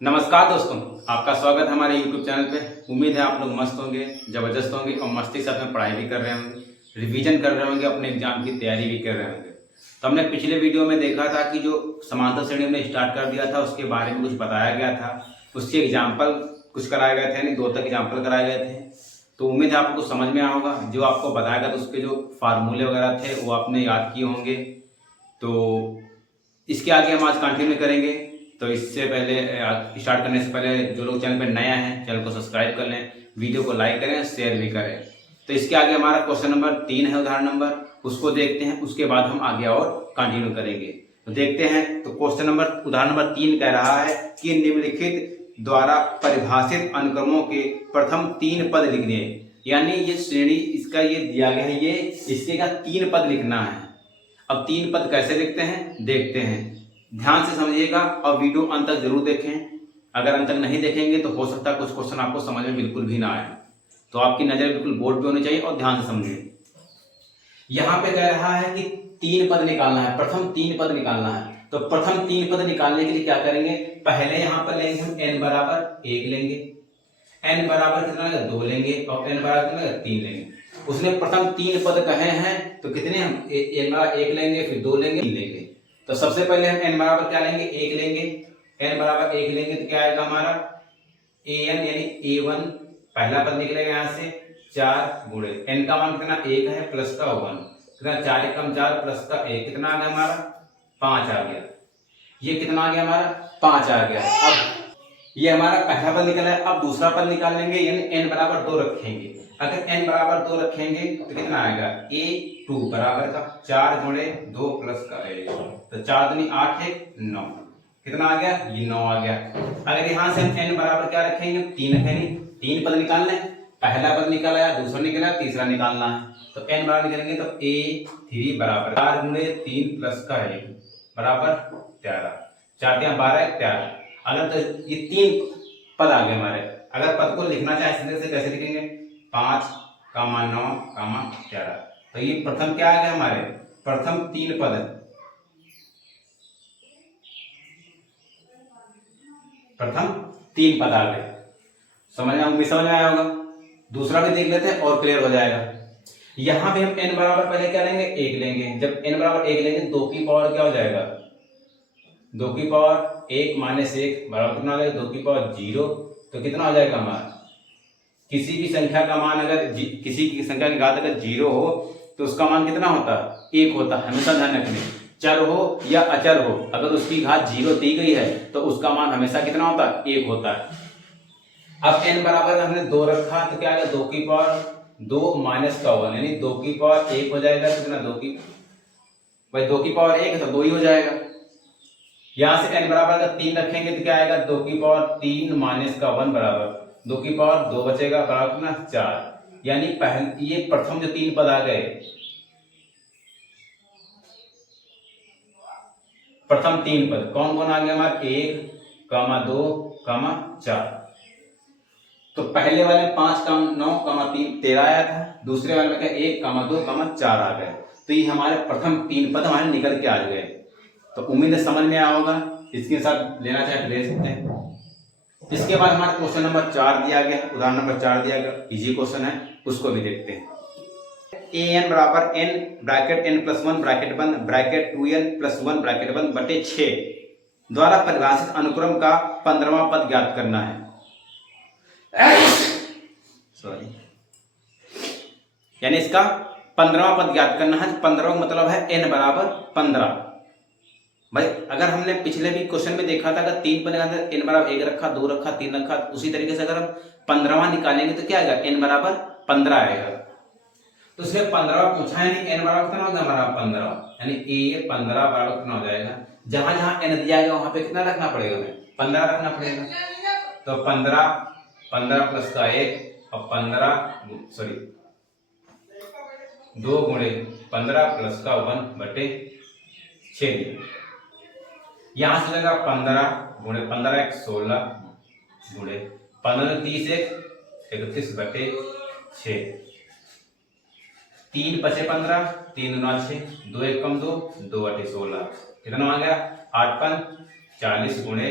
नमस्कार दोस्तों, आपका स्वागत है हमारे YouTube चैनल पे। उम्मीद है आप लोग मस्त होंगे, ज़बरदस्त होंगे और मस्ती से अपने पढ़ाई भी कर रहे होंगे, रिवीजन कर रहे होंगे, अपने एग्जाम की तैयारी भी कर रहे होंगे। तो हमने पिछले वीडियो में देखा था कि जो समांतर श्रेणी हमने स्टार्ट कर दिया था उसके बारे में कुछ बताया गया था, उसके एग्जाम्पल कुछ कराए गए थे, यानी 2 तक एग्जाम्पल कराए गए थे। तो उम्मीद है आपको समझ में आया होगा। जो आपको बताया गया था उसके जो फार्मूले वगैरह थे वो आपने याद किए होंगे। तो इसके आगे हम आज कंटिन्यू करेंगे। तो इससे पहले स्टार्ट करने से पहले जो लोग चैनल पर नया हैं चैनल को सब्सक्राइब कर लें, वीडियो को लाइक करें, शेयर भी करें। तो इसके आगे हमारा क्वेश्चन नंबर 3 है, उदाहरण नंबर, उसको देखते हैं। उसके बाद हम आगे और कंटिन्यू करेंगे। तो देखते हैं। तो क्वेश्चन नंबर उदाहरण नंबर 3 कह रहा है कि निम्नलिखित द्वारा परिभाषित अनुक्रमों के प्रथम 3 पद लिखने हैं। यानी ये श्रेणी इसका ये दिया गया है, ये इसके का 3 पद लिखना है। अब 3 पद कैसे लिखते हैं देखते हैं। ध्यान से समझिएगा और वीडियो अंत तक जरूर देखें। अगर अंत तक नहीं देखेंगे तो हो सकता है कुछ क्वेश्चन आपको समझ में बिल्कुल भी ना आए। तो आपकी नजर बिल्कुल बोर्ड पे होनी चाहिए और ध्यान से समझिए। यहाँ पे कह रहा है कि 3 पद निकालना है, प्रथम 3 पद निकालना है। तो प्रथम 3 पद निकालने के लिए क्या करेंगे, पहले यहाँ पर लेंगे हम n बराबर 1 लेंगे, n बराबर कितना लेंगे 2 लेंगे और n बराबर कितना लेंगे 3 लेंगे। उसने प्रथम 3 पद कहे हैं तो कितने हम n बराबर 1 लेंगे, फिर 2 लेंगे, 3 लेंगे। तो सबसे पहले हम n बराबर क्या लेंगे 1 लेंगे। n बराबर 1 लेंगे तो क्या आएगा हमारा an यानी a1 पहला पद निकलेगा यहाँ से 4 गुणे n का मान कितना 1 है प्लस का 1 कितना 4 एकम 4 प्लस का 1 कितना आ गया हमारा 5 आ गया। ये कितना आ गया हमारा 5 आ गया। अब ये हमारा पहला पद निकला है। अब दूसरा पद निकाल लेंगे, यानी n बराबर 2 रखेंगे। अगर n बराबर 2 रखेंगे तो कितना आएगा a2 बराबर का 4 गुणे 2 प्लस का 1 तो 4 दूनी 8 है 9 कितना आ गया ये 9 आ गया। अगर यहाँ से हम n बराबर क्या रखेंगे 3 रखेंगे। 3 पद निकालना है, पहला पद निकाला है, दूसरा निकाला, तीसरा निकालना है। तो n बराबर निकालेंगे तो a3 बराबर 4 गुणे 3 प्लस का 1 बराबर 13 4 या 12 13। अगर तो ये 3 पद आ गए हमारे। अगर पद को लिखना चाहे सीधे से कैसे लिखेंगे 5, 9, 13। तो ये प्रथम क्या आ गया हमारे प्रथम 3 पद, प्रथम 3 पद आ गए। समझ में आया होगा। दूसरा भी देख लेते हैं और क्लियर हो जाएगा। यहां भी हम n बराबर पहले क्या लेंगे 1 लेंगे। जब n बराबर 1 लेंगे 2 की पावर क्या हो जाएगा 2 की पावर 1 माइनस 1 बराबर कितना हो जाएगा 2 की पावर 0। तो कितना हो जाएगा हमारा किसी भी संख्या का मान अगर किसी की संख्या की घात अगर 0 हो तो उसका मान कितना होता है 1 होता है। हमेशा ध्यान रखने, चर हो या अचर हो, अगर उसकी घात 0 दी गई है तो उसका मान हमेशा कितना होता है 1 होता है। अब n बराबर हमने 2 रखा तो क्या आ गया 2 की पावर 2 माइनस का 1 यानी 2 की पावर 1 हो जाएगा। कितना 2 की भाई 2 की पावर 1 है तो 2 ही हो जाएगा। यहां से n बराबर अगर 3 रखेंगे तो क्या आएगा 2 की पावर 3 माइनस का 1 बराबर 2 की पावर 2 बचेगा बराबर कितना 4। यानी पहले ये प्रथम जो 3 पद आ गए, प्रथम 3 पद कौन कौन आ गया हमारे 1, 2, 4। तो पहले वाले 5, 9, 3 13 आया था। दूसरे वाले में क्या 1, 2, 4 आ गए। तो ये हमारे प्रथम 3 पद हमारे निकल के आ गए। तो उम्मीद है समझ में आया होगा। इसके साथ लेना चाहे तो ले सकते हैं। इसके बाद हमारा क्वेश्चन नंबर 4 दिया गया, उदाहरण नंबर 4 दिया गया, इजी क्वेश्चन है, उसको भी देखते हैं। an बराबर n bracket n plus 1 bracket बंद ब्रैकेट 2n प्लस 1 ब्रैकेट बंद बटे 6 द्वारा परिभाषित अनुक्रम का 15वां पद ज्ञात करना है। सॉरी, यानी इसका 15वां पद ज्ञात करना है। 15 का मतलब है n बराबर 15। भाई अगर हमने पिछले भी क्वेश्चन में देखा था अगर 3 पद के अंदर n बराबर 1 रखा, 2 रखा, 3 रखा, उसी तरीके से अगर हम 15वां निकालेंगे तो क्या आएगा n बराबर 15 आएगा। तो इसमें 15 पूछा है, नहीं n बराबर कितना होगा हमारा 15, यानी a 15 बराबर कितना हो जाएगा। जहां जहां n दिया गया वहां पे कितना रखना पड़ेगा हमें 15 रखना पड़ेगा। तो 15 प्लस का 1 और 2 गुणे 15 प्लस का 1 बटे 6। यहां से लगा 15 गुणे 15 1 16 गुणे 15 30 1 31 बटे 6। 3 बचे 15 3 गुना 6 2 1 कम 2 2 बटे 16 कितना आ गया 8 5 40 गुणे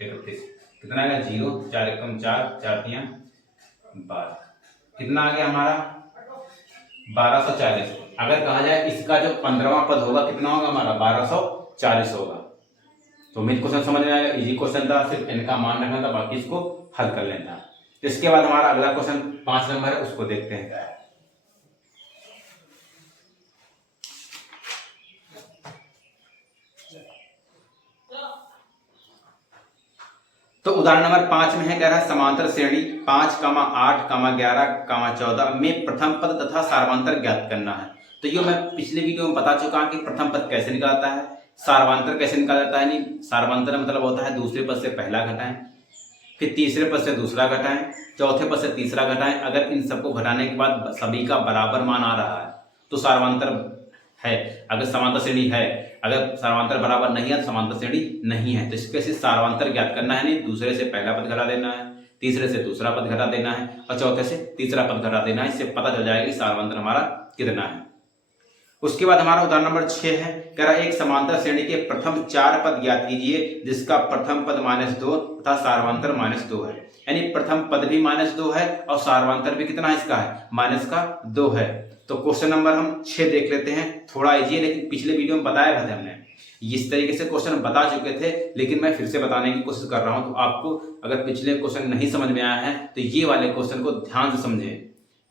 31 कितना आएगा 0, 4 एकम 4, 4 तियां 12, कितना आ गया हमारा 1240। अगर कहा जाए इसका जो 15वां पद होगा कितना होगा हमारा 1240 होगा। तो उम्मीद क्वेश्चन समझ में आएगा, इजी क्वेश्चन था, सिर्फ n का मान रखना था, बाकी इसको हल कर लेना। तो इसके बाद हमारा अगला क्वेश्चन 5 नंबर है, उसको देखते हैं। तो उदाहरण नंबर 5 में है, कह रहा है समांतर श्रेणी 5, 8, 11, 14 में प्रथम पद तथा सार्वंतर ज्ञात करना है। तो ये मैं पिछले वीडियो में बता चुका हूं कि प्रथम पद कैसे निकालता है, सार्वंतर कैसे निकाला जाता है। नहीं, सार्वंतर मतलब होता है दूसरे पद से पहला घटाएं, फिर तीसरे पद से दूसरा घटाएं, चौथे पद से तीसरा घटाएं। अगर इन सबको घटाने के बाद सभी का बराबर मान आ रहा है तो सार्वंतर है। अगर समांतर श्रेणी है, अगर सार्वंतर बराबर नहीं है तो समांतर श्रेणी नहीं है। तो इसके से सार्वंतर ज्ञात करना है। नहीं, दूसरे से पहला पद घटा देना है, तीसरे से दूसरा पद घटा देना है और चौथे से तीसरा पद घटा देना है। इससे पता चल जाएगा कि सार्वंतर हमारा कितना है। उसके बाद हमारा उदाहरण नंबर 6 है, कह रहा है एक समांतर श्रेणी के प्रथम 4 पद ज्ञात कीजिए जिसका प्रथम पद -2 तथा सार्वंतर -2 है। यानी प्रथम पद भी -2 है और सार्वंतर भी कितना इसका है -2 है। तो क्वेश्चन नंबर हम 6 देख लेते हैं। थोड़ा इजी है, लेकिन पिछले वीडियो में बताया था हमने, इस तरीके से क्वेश्चन बता चुके थे, लेकिन मैं फिर से बताने की कोशिश कर रहा हूं। तो आपको अगर पिछले क्वेश्चन नहीं समझ में आया है तो ये वाले क्वेश्चन को ध्यान से समझें,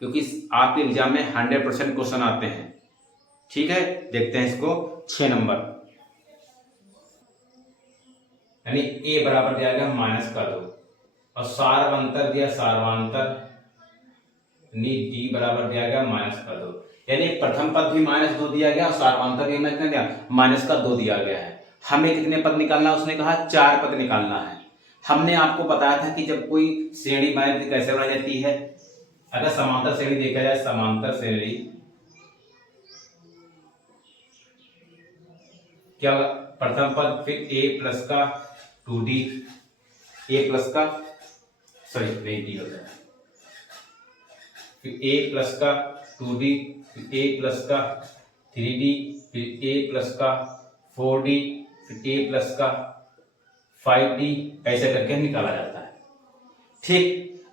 क्योंकि आपके एग्जाम में 100% क्वेश्चन आते हैं। ठीक है, देखते हैं इसको। 6 नंबर, यानी a बराबर दिया गया -2 और सार्वंतर दिया सार्वांतर, d बराबर दिया गया -2। यानी प्रथम पद भी -2 दिया गया और सार्वंतर भी कितना दिया -2 दिया गया है। हमें कितने पद निकालना है, उसने कहा 4 पद निकालना है। हमने आपको बताया था कि जब कोई श्रेणी बनाई तो कैसे बनाई जाती है। अगर समांतर श्रेणी देखा जाए, समांतर श्रेणी क्या होगा, प्रथम पद फिर a प्लस का 2d, a प्लस का नहीं d होता है, फिर a प्लस का 2d, फिर a प्लस का 3d, फिर a प्लस का 4d, फिर a प्लस का 5d, ऐसे करके निकाला जाता है। ठीक,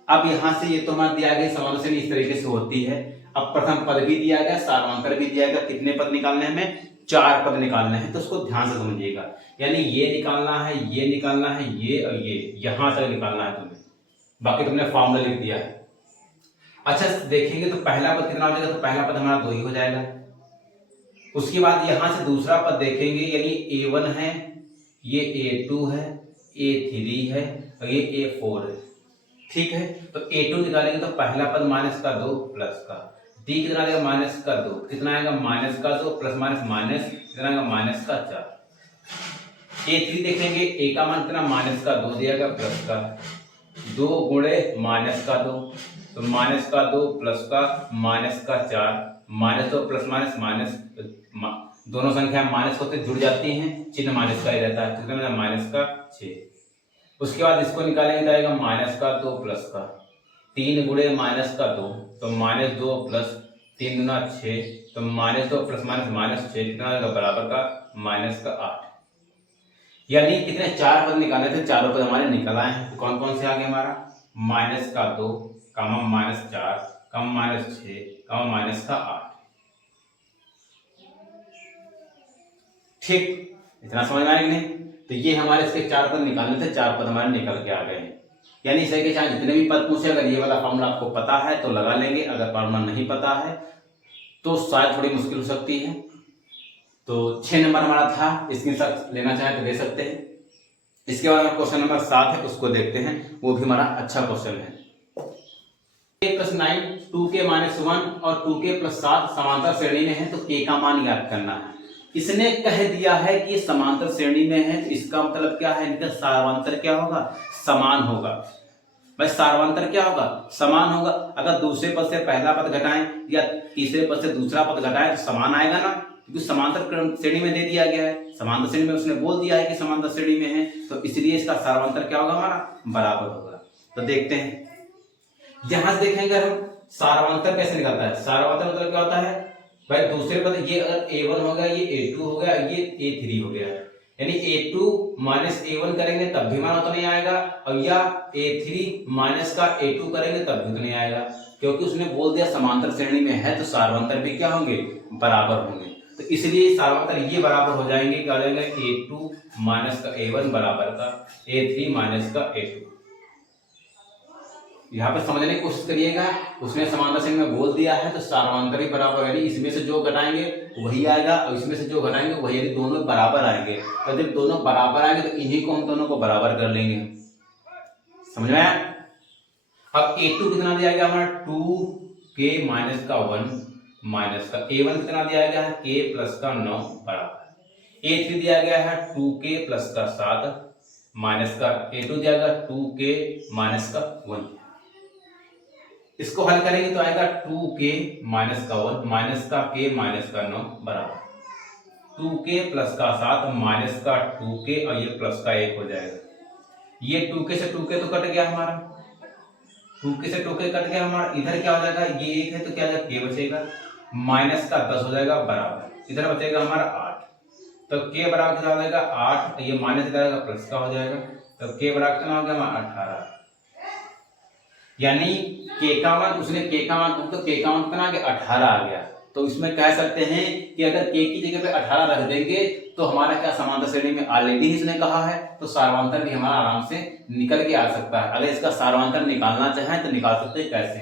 अब यहां से ये तो हमारा दिया गया समांतर श्रेणी इस तरीके से होती है। अब प्रथम पद भी दिया गया, सार्वंतर भी दिया गया, कितने पद निकालने हैं हमें 4 पद निकालने हैं। तो उसको ध्यान से समझिएगा, यानी ये निकालना है, ये निकालना है, ये और ये यहां तक निकालना है तुम्हें, बाकी तुमने फॉर्मूला लिख दिया है। अच्छा देखेंगे तो पहला पद कितना हो जाएगा, तो पहला पद हमारा 2 ही हो जाएगा। उसके बाद यहां से दूसरा पद देखेंगे, यानी a1 है, ये a2 है, a3 है और ये a4 है। ठीक है, तो a2 निकालेंगे तो पहला पद -2 प्लस का, d कितना आएगा -2, कितना आएगा -2 प्लस माइनस कितना आएगा -4। a3 देखेंगे, a का मान कितना -2 दिया गया प्लस का 2 गुणे -2, तो -2 प्लस का -4, -2 प्लस माइनस दोनों संख्या माइनस होते जुड़ जाती हैं, चिन्ह माइनस का ही रहता है, तो कितना -6। उसके बाद इसको निकालेंगे तो आएगा -2 प्लस का 3 गुणे -2, तो -2 प्लस 3 गुना 6, तो -2 प्लस -6 कितना आएगा बराबर का -8। यानी कितने 4 पद निकाले थे, चारों पद हमारे निकल आए हैं। तो कौन कौन से आ गए हमारा -2, -4, -6, -8। ठीक, इतना समझ में आया कि नहीं। तो ये हमारे इसके 4 पद निकालने थे, 4 पद हमारे निकल के आ गए हैं। यानी इसे के चाहे जितने भी पद पूछे, अगर ये वाला फॉर्मूला आपको पता है तो लगा लेंगे, अगर फॉर्मूला नहीं पता है तो शायद थोड़ी मुश्किल हो सकती है। तो 6 नंबर हमारा था, स्क्रीनशॉट लेना चाहे तो ले सकते हैं। इसके बाद क्वेश्चन नंबर 7 है, उसको देखते हैं, वो भी हमारा अच्छा क्वेश्चन है। k + 9 2k - 1 और 2k + 7 समांतर श्रेणी में है, तो k का मान याद करना है। इसने कह दिया है कि ये समांतर श्रेणी में है, तो इसका मतलब क्या है, इनका सार्वंतर क्या होगा, समान होगा। भाई सार्वंतर क्या होगा, समान होगा। अगर दूसरे पद से पहला पद घटाएं या तीसरे पद से दूसरा पद घटाएं तो समान आएगा ना, क्योंकि समांतर श्रेणी में दे दिया गया है, समांतर श्रेणी में उसने बोल दिया है कि समांतर श्रेणी में है, तो इसलिए इसका सार्वंतर क्या होगा, हमारा बराबर होगा। तो देखते हैं, यहां से देखेंगे हम सार्वंतर कैसे निकलता है। सार्वंतर मतलब क्या होता है भाई, दूसरे पद ये अगर a1 हो गया, ये a2 हो गया, ये a3 हो गया, यानी A2 माइनस A1 करेंगे तब भी हमारा तो नहीं आएगा, और या A3 माइनस का A2 करेंगे तब भी तो नहीं आएगा, क्योंकि उसने बोल दिया समांतर श्रेणी में है तो सार्वंतर भी क्या होंगे, बराबर होंगे। तो इसलिए सार्वंतर ये बराबर हो जाएंगे, क्या हो जाएगा, A2 माइनस का A1 बराबर का A3 माइनस का A2। यहाँ पे समझने की कोशिश करिएगा, उसने समांतर श्रेणी में बोल दिया है तो सार्वंतर ही बराबर, यानी इसमें से जो घटाएंगे वही आएगा और इसमें से जो घटाएंगे वही, यानी दोनों बराबर आएंगे। तो जब दोनों बराबर आएंगे तो इन्हीं को हम दोनों को बराबर कर लेंगे। समझ में आया? अब A2 कितना दिया गया हमारा, 2k माइनस का 1 माइनस का A1 कितना दिया गया है, k प्लस का 9 बराबर। A3 दिया गया है 2k प्लस का 7 माइनस का A2 दिया गया 2k माइनस का 1। इसको हल करेंगे तो आएगा 2k माइनस का 1 माइनस का k माइनस का 9 बराबर 2k प्लस का 7 माइनस का 2k और ये प्लस का 1 हो जाएगा। ये 2k से 2k तो कट गया हमारा, 2k से 2k कट गया हमारा, इधर क्या हो जाएगा, ये 1 है तो क्या हो जाएगा, k बचेगा, माइनस का 10 हो जाएगा बराबर, इधर बचेगा हमारा 8, तो k बराबर कितना हो जाएगा 8, ये माइनस इधर आएगा प्लस का हो जाएगा, तो k बराबर कितना हो गया हमारा 18। यानी k का मान, उसने k का मान, तो k का मान कितना आ गया 18 आ गया। तो इसमें कह सकते हैं कि अगर k की जगह पे 18 रख देंगे तो हमारा क्या समांतर श्रेणी में ऑलरेडी इसने कहा है, तो सार्वंतर भी हमारा आराम से निकल के आ सकता है। अगर इसका सार्वंतर निकालना चाहें तो निकाल सकते हैं। कैसे?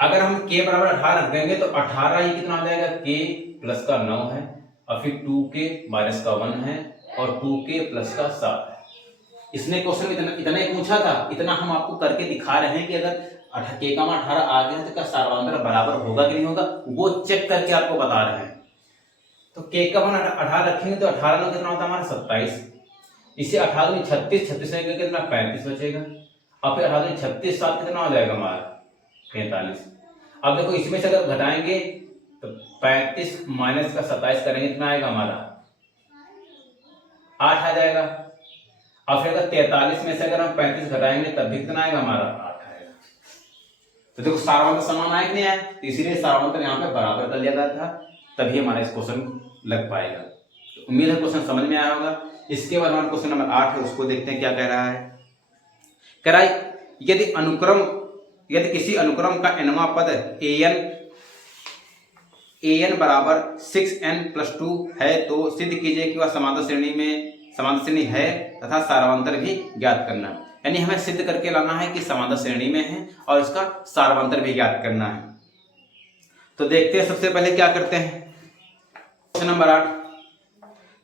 अगर हम k बराबर 18 रख देंगे तो 18 ही कितना आ जाएगा, k प्लस का 9 है और फिर 2k माइनस का 1 है और 2k प्लस का 7 है। इसने क्वेश्चन इतना ही पूछा था, इतना हम आपको करके दिखा रहे हैं कि अगर k का मान 18 आ गया है तो क्या सार्वंतर बराबर होगा कि नहीं होगा, वो चेक करके आपको बता रहे हैं। तो k का मान 18 रखेंगे तो 18 में कितना होता है हमारा 27, इसे 18 में 36, 36 में कितना 35 बचेगा, और फिर 18 में 36 7 कितना हो जाएगा हमारा 45। अब देखो इसमें से अगर घटाएंगे तो 35 माइनस का 27 करेंगे कितना आएगा हमारा 8 आ जाएगा, और फिर अगर 43 में से अगर हम 35 घटाएंगे तब भी कितना आएगा हमारा 8 आएगा। तो देखो सार्वंतर समान आया कि नहीं आया, तो इसीलिए सार्वंतर यहाँ पे बराबर कर लिया गया था, तभी हमारा इस क्वेश्चन लग पाएगा। तो उम्मीद है क्वेश्चन समझ में आया होगा। इसके बाद हमारा क्वेश्चन नंबर 8 है, उसको देखते हैं क्या कह रहा है। कह रहा है यदि किसी अनुक्रम का nवां पद an बराबर 6n+2 है तो सिद्ध कीजिए कि वह समांतर श्रेणी है तथा सार्वंतर भी ज्ञात करना। यानी हमें सिद्ध करके लाना है कि समांतर श्रेणी में है और इसका सार्वंतर भी ज्ञात करना है। तो देखते हैं सबसे पहले क्या करते हैं। क्वेश्चन नंबर 8,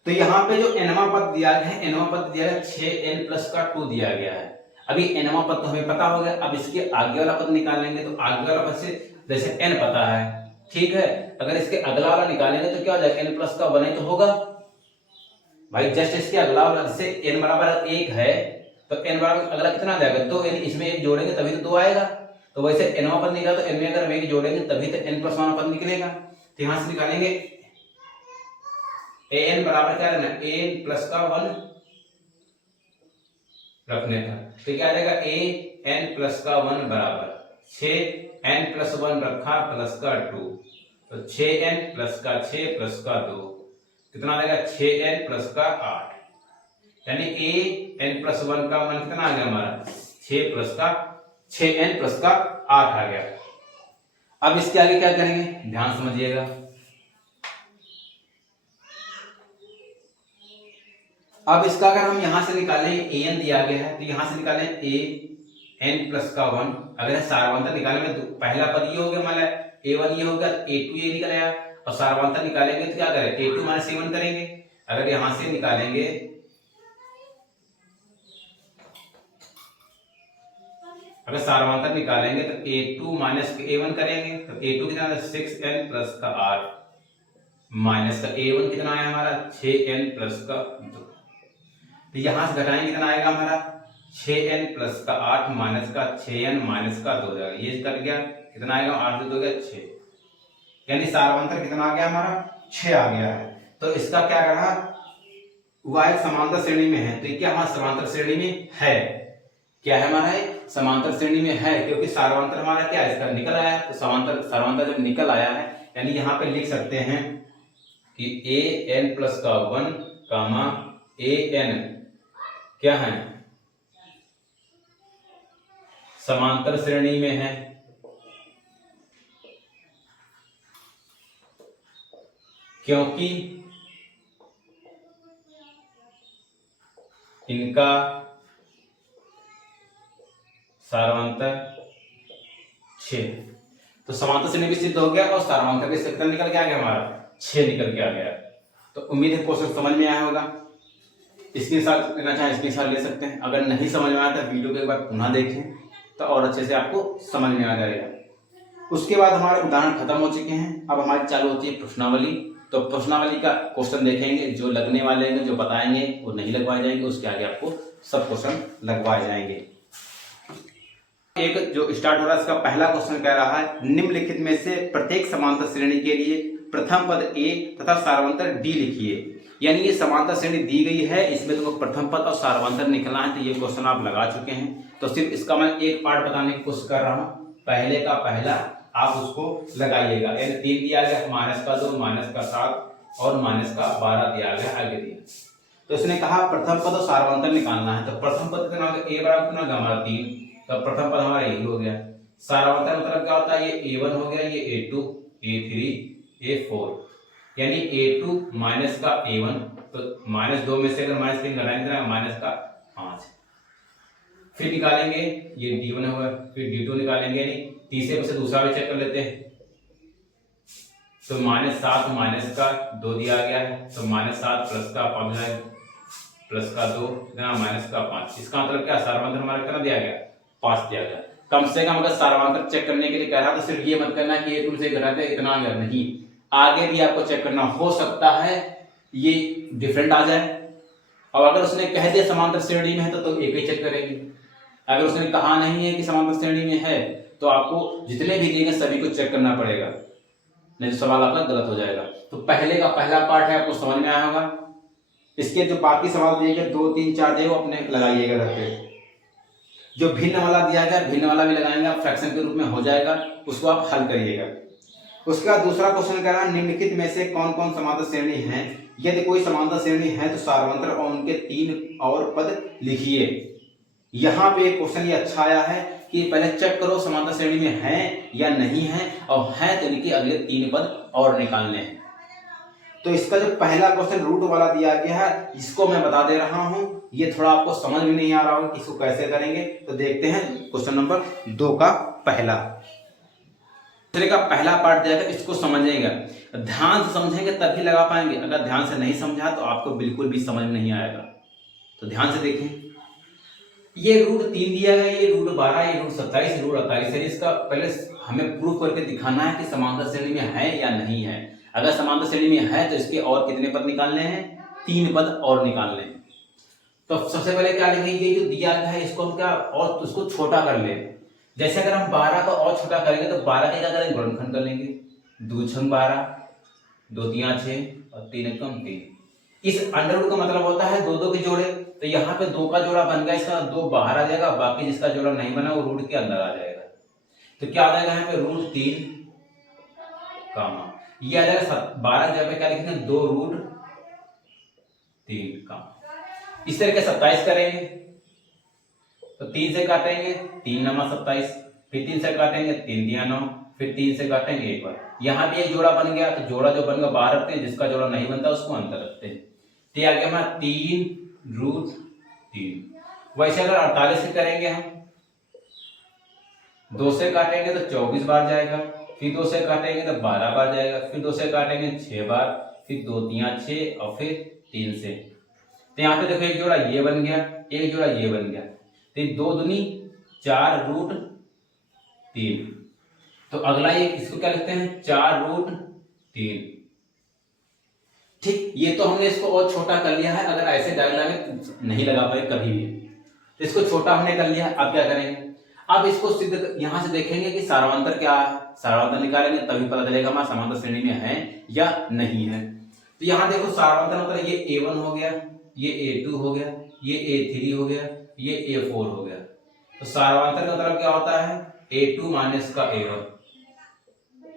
तो यहाँ पे जो nवां पद दिया गया है, nवां पद दिया है 6n+2 दिया गया है। अभी nवां पद तो हमें पता हो गया, अब इसके आगे वाला पद निकालेंगे तो आगे वाला पद से जैसे n पता है, ठीक है, अगर इसके अगला वाला निकालेंगे तो क्या हो जाएगा, n+1 ही तो होगा भाई। जस्ट इसके अगला वाला जैसे n बराबर 1 है तो n बराबर अगला कितना आ जाएगा 2, यानी इसमें 1 जोड़ेंगे तभी तो 2 आएगा। तो वैसे nवां पद निकाला तो n में अगर हम 1 जोड़ेंगे तभी तो n+1 वाला पद निकलेगा। तो यहाँ से निकालेंगे an बराबर क्या रहना, an+1 रखने का, तो क्या आ जाएगा an+1 बराबर 6n+1 रखा प्लस का 2, तो 6n प्लस का 6 प्लस का 2 कितना आ जाएगा 6n प्लस का 8, यानी an+1 का मान कितना आ गया हमारा 6n प्लस का 8 आ गया। अब इसके आगे क्या करेंगे, ध्यान समझिएगा। अब इसका अगर हम यहां से निकालें, an दिया गया है तो यहां से निकालें an+1, अगर सार्वंतर निकालेंगे तो पहला पद ये हो गया, मान a1 ये हो गया, a2 ये निकल आया, और सार्वंतर निकालेंगे तो क्या करें a2 माइनस a1 करेंगे। अगर यहां से निकालेंगे अगर सार्वंतर निकालेंगे तो a2 माइनस a1 करेंगे, तो a2 कितना 6n प्लस का 8 माइनस का a1 कितना आया हमारा 6n प्लस का 2, तो यहां से घटाएंगे कितना आएगा हमारा 6n प्लस का 8 माइनस का 6n माइनस का 2 जाएगा, ये कट गया, कितना आएगा 8 से 2 गया 6, यानी सार्वंतर कितना आ गया हमारा 6 आ गया है। तो इसका क्या रहा, वह एक समांतर श्रेणी में है, तो क्या हमारा समांतर श्रेणी में है, क्या है हमारा समांतर श्रेणी में है, क्योंकि सार्वंतर हमारा क्या है इसका निकल आया, तो सार्वंतर जब निकल आया है यानी यहाँ पे लिख सकते हैं कि an+1 कामा ए एन क्या है, समांतर श्रेणी में है। क्योंकि इनका सारवांतर 6। तो समांतर श्रेणी भी सिद्ध हो गया और सारवांतर भी कितना निकल के आ गया, हमारा 6 निकल के आ गया। तो उम्मीद है क्वेश्चन समझ में आया होगा। स्क्रीनशॉट लेना चाहे स्क्रीनशॉट ले सकते हैं। अगर नहीं समझ में आया तो वीडियो को एक बार पुनः देखें तो और अच्छे से आपको समझ में आ जाएगा। उसके बाद हमारे उदाहरण खत्म हो चुके हैं। अब हमारी चालू होती है प्रश्नावली। तो प्रश्नावली का क्वेश्चन देखेंगे, जो लगने वाले हैं, जो बताएंगे वो नहीं लगवाए जाएंगे, उसके आगे आपको सब क्वेश्चन लगवाए जाएंगे। एक जो स्टार्ट हो रहा है इसका पहला क्वेश्चन कह रहा है निम्नलिखित में से प्रत्येक समांतर श्रेणी के लिए प्रथम पद ए तथा सारवांतर डी लिखिए। यानी ये समांतर श्रेणी दी गई है, इसमें तुमको प्रथम पद और सारवांतर निकलना है। तो ये क्वेश्चन आप लगा चुके हैं। तो सिर्फ इसका मैं एक पार्ट बताने की कोशिश कर रहा हूँ। पहले का पहला आप उसको लगाइएगा। यानी 3 दिया गया, -2, -7 और -12 दिया गया, आगे दिया। तो इसने कहा प्रथम पद और सारवांतर निकालना है। तो प्रथम पद कितना होगा, ए बराबर कितना, हमारा 3। तो प्रथम पद हमारा यही हो गया। सारवांतर मतलब क्या होता है, ये A1 हो गया, ये A2, A3, A4। यानी A2 माइनस का A1, तो -2 में से अगर -3 घटाएंगे -5। फिर निकालेंगे ये D1 होगा, फिर D2 निकालेंगे। यानी तीसरे में से दूसरा भी चेक कर लेते हैं। तो -7 माइनस का 2 दिया गया है, तो -7 प्लस का 5 है, प्लस का 2 इतना -5। इसका मतलब क्या, सारवांतर हमारा कितना दिया गया, 5 दिया गया। कम से कम अगर सारवांतर चेक करने के लिए कह रहा तो सिर्फ ये मत करना कि A2 से घटाते इतना आ गया, नहीं, आगे भी आपको चेक करना। हो सकता है ये डिफरेंट आ जाए। और अगर उसने कह दिया समांतर श्रेणी में है तो एक ही चेक करेंगे। अगर उसने कहा नहीं है कि समांतर श्रेणी में है तो आपको जितने भी दिए गए सभी को चेक करना पड़ेगा, नहीं तो सवाल आपका गलत हो जाएगा। तो पहले का पहला पार्ट है, आपको समझ में आया होगा। इसके जो बाकी सवाल दिए गए 2, 3, 4 दिए वो अपने लगाइएगा घर पे। जो भिन्न वाला दिया गया भिन्न वाला भी लगाएंगे, आप फ्रैक्शन के रूप में हो जाएगा, उसको आप हल करिएगा। उसके बाद दूसरा क्वेश्चन कह रहा है निम्नलिखित में से कौन कौन समांतर श्रेणी है। यदि कोई समांतर श्रेणी है तो सारवांतर और उनके 3 और पद लिखिए। यहाँ पे क्वेश्चन ये अच्छा आया है कि पहले चेक करो समांतर श्रेणी में है या नहीं है, और है तो इनके अगले 3 पद और निकालने हैं। तो इसका जो पहला क्वेश्चन रूट वाला दिया गया है, इसको मैं बता दे रहा हूं। ये थोड़ा आपको समझ में नहीं आ रहा होगा कि इसको कैसे करेंगे। तो देखते हैं क्वेश्चन नंबर 2 का पहला। दूसरे का पहला पार्ट दिया गया, इसको समझेंगे, ध्यान से समझेंगे तभी लगा पाएंगे। अगर ध्यान से नहीं समझा तो आपको बिल्कुल भी समझ में नहीं आएगा। तो ध्यान से देखें, ये रूट 3 दिया गया, ये रूट 12, ये रूट 27, रूट 28 है। इसका पहले हमें प्रूफ करके दिखाना है कि समांतर श्रेणी में है या नहीं है। अगर समांतर श्रेणी में है तो इसके और कितने पद निकालने हैं, 3 पद और निकालने हैं। तो सबसे पहले क्या लिखेंगे, ये जो दिया गया है इसको हम क्या और उसको छोटा कर ले। जैसे अगर हम 12 को और छोटा करेंगे तो 12 के क्या करेंगे, गुणनखंड कर लेंगे। 2 छंग 12, 2 तिया 6 और 3 एकम 3। इस अंडर रूट का मतलब होता है 2 के जोड़े। तो यहाँ पे 2 का जोड़ा बन गया, इसका 2 बाहर आ जाएगा, बाकी जिसका जोड़ा नहीं बना वो रूट के अंदर आ जाएगा। तो क्या आ जाएगा यहाँ पे रूट 3 कामा, ये आ जाएगा 12 जगह पे क्या लिखेंगे, 2 रूट 3 कामा। इस तरह के 27 करेंगे तो 3 से काटेंगे, 3 9 27, फिर 3 से काटेंगे, 3 दिया 9, फिर 3 से काटेंगे एक बार। यहाँ भी एक जोड़ा बन गया, तो जोड़ा जो बन गया बाहर रखते हैं, जिसका जोड़ा नहीं बनता उसको अंदर रखते हैं। तो आ गया हमारा 3 रूट 3। वैसे अगर 48 से करेंगे हम, 2 से काटेंगे तो 24 बार जाएगा, फिर 2 से काटेंगे तो 12 बार जाएगा, फिर 2 से काटेंगे 6 बार, फिर 2 तिया 6 और फिर 3 से। तो यहाँ पे देखो एक जोड़ा ये बन गया, एक जोड़ा ये बन गया, तो 2 दूनी 4 रूट 3। तो अगला ये इसको क्या लिखते हैं, 4 रूट 3। ठीक, ये तो हमने इसको और छोटा कर लिया है। अगर ऐसे डायग्राम नहीं लगा पाए कभी भी, तो इसको छोटा हमने कर लिया है। अब क्या करेंगे, अब इसको सिद्ध यहां से देखेंगे कि सारवांतर क्या है। सारवांतर निकालेंगे तभी पता चलेगा हमारा समांतर श्रेणी में है या नहीं है। तो यहाँ देखो सारवांतर मतलब ये A1 हो गया, ये A2 हो गया, ये A3 हो गया, ये A4 हो गया। तो सारवांतर का मतलब क्या होता है, A2 माइनस का A1।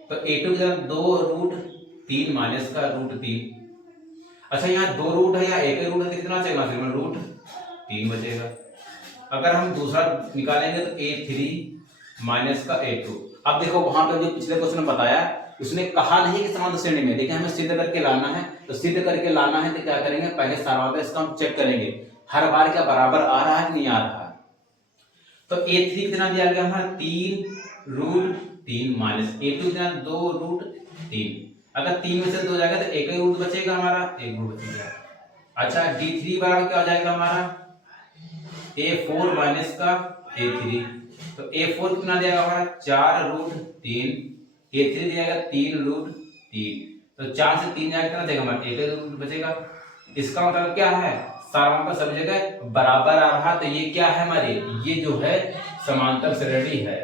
तो A2 की तरफ 2 रूट 3 माइनस का रूट 3। अच्छा यहाँ 2 रूट है या एक ही रूट है, कितना बचेगा सिर्फ रूट 3 बचेगा। अगर हम दूसरा निकालेंगे तो a3 माइनस का a2। अब देखो वहां पे जो पिछले क्वेश्चन में बताया उसने कहा नहीं कि समांतर श्रेणी में, लेकिन हमें सिद्ध करके लाना है। तो सिद्ध करके लाना है तो क्या करेंगे, पहले सारांश इसका हम चेक करेंगे हर बार क्या बराबर आ रहा है कि नहीं आ रहा है। तो a3 कितना दिया गया हमारा 3 रूट 3 माइनस a2 कितना 2 रूट 3। अगर 3 में से 2 जाएगा तो एक ही रूट बचेगा हमारा, एक रूट बचेगा। अच्छा d3 बराबर क्या हो जाएगा हमारा a4 माइनस का a3। तो a4 कितना दिया हमारा 4 रूट 3, a3 दिया गया 3 रूट 3। तो 4 से 3 जाएगा कितना देगा हमारा एक रूट बचेगा। इसका मतलब क्या है, सारांश सब जगह बराबर आ रहा, तो ये क्या है हमारे, ये जो है समांतर श्रेणी है।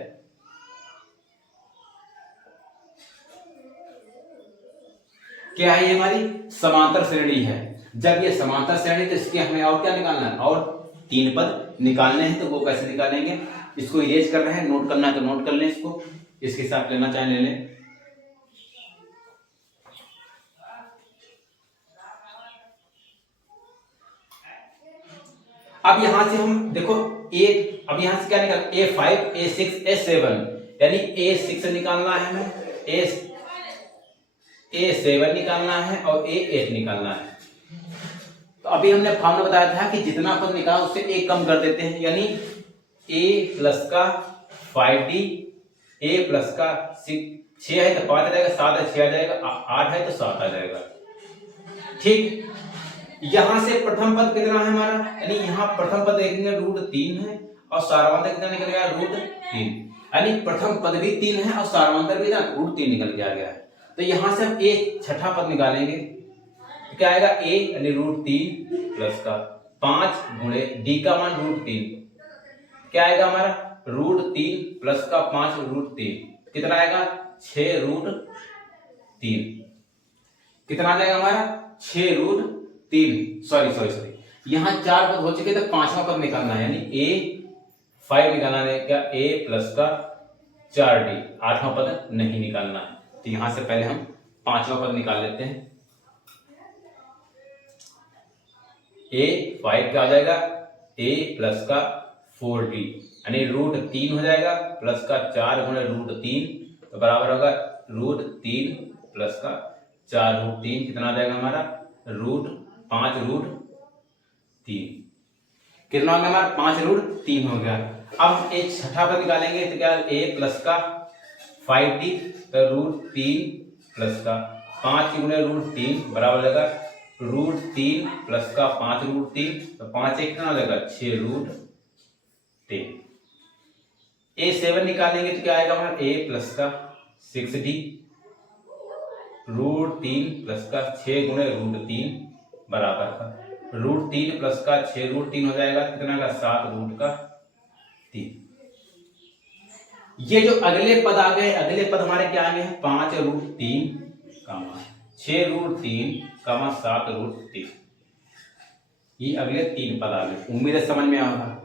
क्या है ये हमारी समांतर श्रेणी है। जब ये समांतर श्रेणी तो इसके हमें और क्या निकालना है, और 3 पद निकालने हैं। तो वो कैसे निकालेंगे, इसको इरेज कर रहे हैं, नोट करना है तो नोट कर लें, इसको इसके साथ लेना चाहे ले लें। अब यहां से हम देखो अब यहां से क्या निकाल a5 a6 a7, यानी a6 निकालना है हमें, a7 निकालना है और a8 निकालना है। तो अभी हमने फॉर्मूला बताया था कि जितना पद निकाला उससे एक कम कर देते हैं, यानी a प्लस का 5d, a प्लस का 6 है तो 5 आ जाएगा, 7 है 6 आ जाएगा, 8 है तो 7 आ जाएगा। ठीक, यहां से प्रथम पद कितना है हमारा, यानी यहां प्रथम पद देखेंगे रूट 3 है और सारांश कितना निकल गया रूट 3, यानी प्रथम पद भी 3 है और सारांश भी ना रूट 3 निकल के आ गया है। तो यहां से हम एक छठा पद निकालेंगे, क्या आएगा a यानी रूट 3 प्लस का 5 गुणे d का मान रूट 3, क्या आएगा हमारा रूट 3 प्लस का 5 रूट 3, कितना आएगा 6 रूट 3, कितना आ जाएगा हमारा 6 रूट 3। सॉरी यहां 4 पद हो चुके तो 5वां पद निकालना है, यानी a5 निकालना है, क्या a प्लस का 4d, 8वां पद नहीं निकालना है। तो यहां से पहले हम 5वां पद निकाल लेते हैं। a5 क्या हो जाएगा a प्लस का 4d, यानी रूट 3 हो जाएगा प्लस का 4 गुणे रूट 3, तो बराबर होगा रूट 3 प्लस का 4 रूट 3, कितना आ जाएगा हमारा रूट 5 रूट 3, कितना हो गया हमारा 5 रूट 3 हो गया। अब एक छठा पद निकालेंगे तो क्या a प्लस का 5d, तो रूट 3 प्लस का 5 गुणे रूट 3 बराबर हो जाएगा रूट 3 प्लस का 5 रूट 3, तो 5 एक कितना हो जाएगा 6 रूट 3। a7 निकालेंगे तो क्या आएगा हमारा a प्लस का 6d, रूट 3 प्लस का 6 गुणे रूट 3 बराबर का रूट 3 प्लस का 6 रूट 3 हो जाएगा, कितना का 7 रूट का 3। ये जो अगले पद आ गए, अगले पद हमारे क्या आ गए हैं 5 रूट 3 कामा 6 रूट 3 कामा 7 रूट 3, ये अगले 3 पद आ गए। उम्मीद है समझ में आ रहा।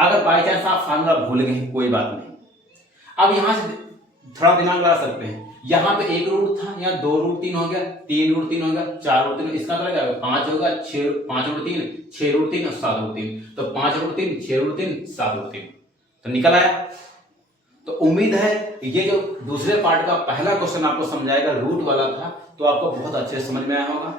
अगर बाई चांस आप फार्मूला भूल गए कोई बात नहीं, अब यहां से थोड़ा दिमाग लगा सकते हैं। यहाँ पे 1 रूट था, यहाँ 2 रूट 3 हो गया, 3 रूट 3 हो गया, 4 रूट 3, इसका मतलब क्या होगा 5 होगा, 5 रूट 3 6 रूट 3 और 7 रूट 3, तो 5 रूट 3 6 रूट 3 7 रूट 3 तो निकल आया। तो उम्मीद है ये जो दूसरे पार्ट का पहला क्वेश्चन आपको समझाएगा रूट वाला था, तो आपको बहुत अच्छे से समझ में आया होगा।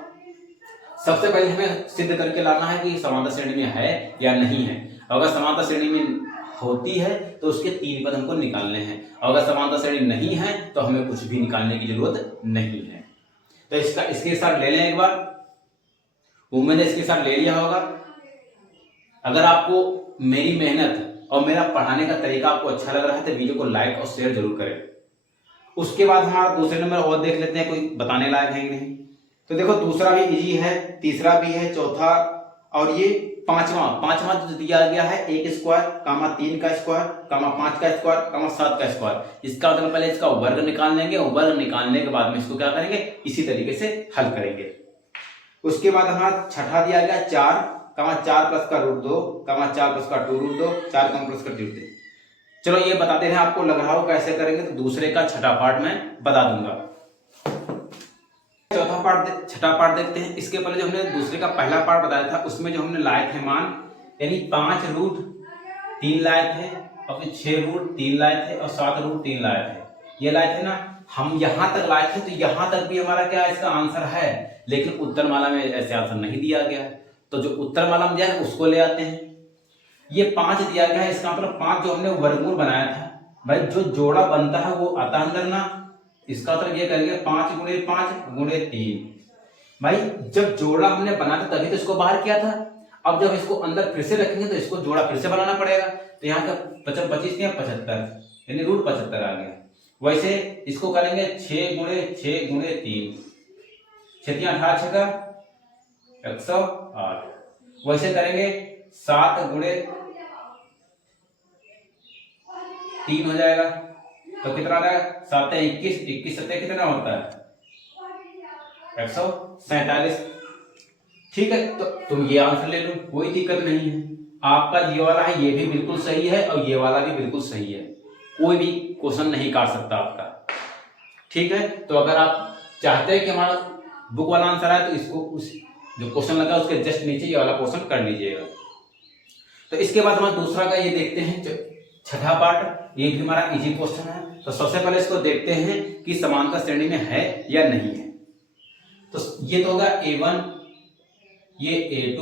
सबसे पहले हमें सिद्ध करके लाना है कि समांतर श्रेणी में है या नहीं है। अगर समांतर श्रेणी में होती है तो उसके 3 पद हमको निकालने हैं, अगर समांतर श्रेणी नहीं है तो हमें कुछ भी निकालने की जरूरत नहीं है। तो इसके साथ ले लें एक बार, उम्मीद है इसके साथ ले लिया होगा। अगर आपको मेरी मेहनत और मेरा पढ़ाने का तरीका आपको अच्छा लग रहा है तो वीडियो को लाइक और शेयर जरूर करें। उसके बाद हमारा दूसरे नंबर और देख लेते हैं कोई बताने लायक है कि नहीं। तो देखो दूसरा भी इजी है, तीसरा भी है, चौथा और ये पांचवा जो दिया गया है 1 स्क्वायर कामा 3 का स्क्वायर कामा 5 का स्क्वायर कामा 7 का स्क्वायर। इसका मतलब पहले इसका वर्ग निकाल लेंगे और वर्ग निकालने के बाद में इसको क्या करेंगे इसी तरीके से हल करेंगे। उसके बाद हमारा छठा दिया गया 4 कामा 4 प्लस का रूट 2 कामा 4 प्लस का 2 रूट 2 4 कामा प्लस का रूट 2। चलो ये बताते हैं आपको लग रहा हो कैसे करेंगे, तो दूसरे का छठा पार्ट में बता दूंगा। चौथा छठा पार्ट देखते हैं। इसके पहले जो हमने दूसरे का पहला पार्ट बताया था उसमें जो हमने लाए थे मान, यानी 5√3 लाए थे और फिर 6√3 लाए थे और 7√3 लाए थे। ये लाए थे ना, हम यहां तक लाए थे, तो यहां तक भी हमारा क्या इसका आंसर है, लेकिन उत्तर माला में ऐसे आंसर नहीं दिया गया। तो जो उत्तर माला में दिया है उसको ले आते हैं। ये 5 दिया गया है, इसका मतलब 5 जो हमने वर्गमूल बनाया था भाई, जो जोड़ा बनता है वो आता है अंदर ना। इसका मतलब ये करेंगे 5 गुणे 5 गुणे 3। भाई जब जोड़ा हमने बनाया था तभी तो इसको बाहर किया था। अब जब इसको अंदर फिर से रखेंगे तो इसको जोड़ा फिर से बनाना पड़ेगा। तो यहाँ का 25 या 75 यानी √75 आ गया। वैसे इसको करेंगे 6 गुणे 6 गुणे 3, 6 18 छका 108। वैसे करेंगे 7 गुणे 3 हो जाएगा, तो कितना आ जाएगा 7 21, 21 7 कितना होता है 147। ठीक है, तो तुम ये आंसर ले लो, कोई दिक्कत नहीं है। आपका ये वाला है, ये भी बिल्कुल सही है और ये वाला भी बिल्कुल सही है, कोई भी क्वेश्चन नहीं काट सकता आपका। ठीक है, तो अगर आप चाहते हैं कि हमारा बुक वाला आंसर आए तो इसको उस जो क्वेश्चन लगा उसके जस्ट नीचे ये वाला क्वेश्चन कर लीजिएगा। तो इसके बाद हमारा दूसरा का ये देखते हैं, छठा पार्ट, ये भी हमारा इजी क्वेश्चन है। तो सबसे पहले इसको देखते हैं कि समांतर श्रेणी में है या नहीं है। तो ये तो होगा A1, ये A2,